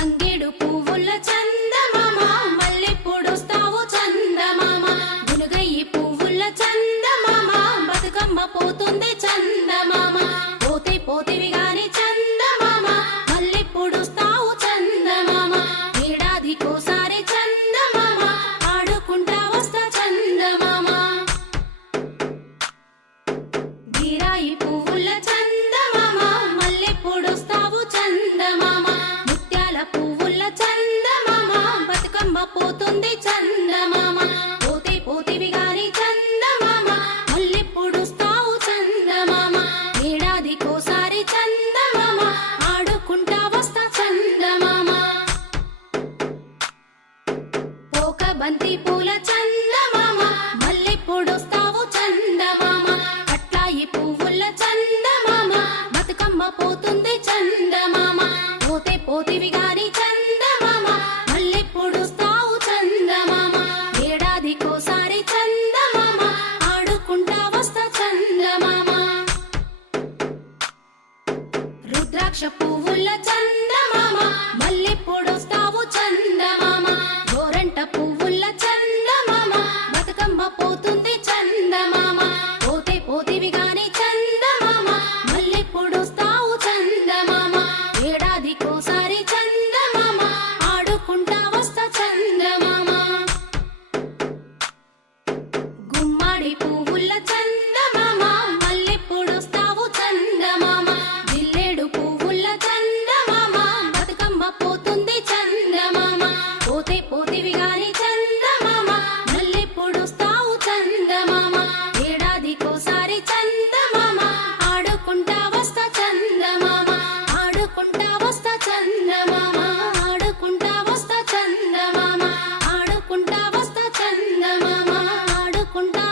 తంగేడు పువ్వుల చందమామ మల్లెప్పుడొస్తావు చందమామ గునుగయ్యి పువ్వుల చందమామ బతుకమ్మ పోతుంది చందమామ పోతే పోతివి గాని చందమామ మల్లెప్పుడొస్తావు చందమామ ఏడాదికోసారి చందమామ ఆడుకుంటా వస్తా చందమామ గిరాయి పువ్వుల చందమామ మల్లెప్పుడొస్తావు చందమామ ముత్యాల పువ్వుల చందమామ బతుకమ్మ పోతుంది చందమామ పోతే పోతివి గాని చందమామ మల్లెప్పుడొస్తావు చందమామ ఏడాదికోసారి చందమామ ఆడుకుంటా వస్తా చందమామ పోక బంతి పూల చందమామ మల్లెప్పుడొస్తావు చందమామ అట్లాయి పువ్వుల చందమామ బతుకమ్మ పోతుంది చందమామ పోతే పోతివి గాని చందమామ మల్లెప్పుడొస్తావు చందమామ ఏడాదికోసారి చందమామ ఆడుకుంటా వస్తా చందమామ రుద్రాక్ష పువ్వుల చందమామ మల్లెప్పుడొస్తావు చందమామ గోరంట పువ్వుల చందమామ బతుకమ్మ పోతుంది చందమామ పోతే పోతివి గాని చందమామ మల్లెప్పుడొస్తావు చందమామ ఏడాదికోసారి చందమామ ఆడుకుంటా వస్తా చందమామ గుమ్మడి పువ్వుల చందమామ మల్లెప్పుడొస్తావు చందమామ జిల్లేడు పువ్వుల చందమామ బతుకమ్మ పోతుంది చందమామ పోతే పోతివి గాని చందమామ మల్లెప్పుడొస్తావు చందమామ ఏడాదికోసారి చందమామ ఆడుకుంటా వస్తా చందమామ ఆడుకుంటా వస్తా చందమామ ఆడుకుంటా వస్తా చందమామ ఆడుకుంటా వస్తా చందమామ ఆడుకుంటా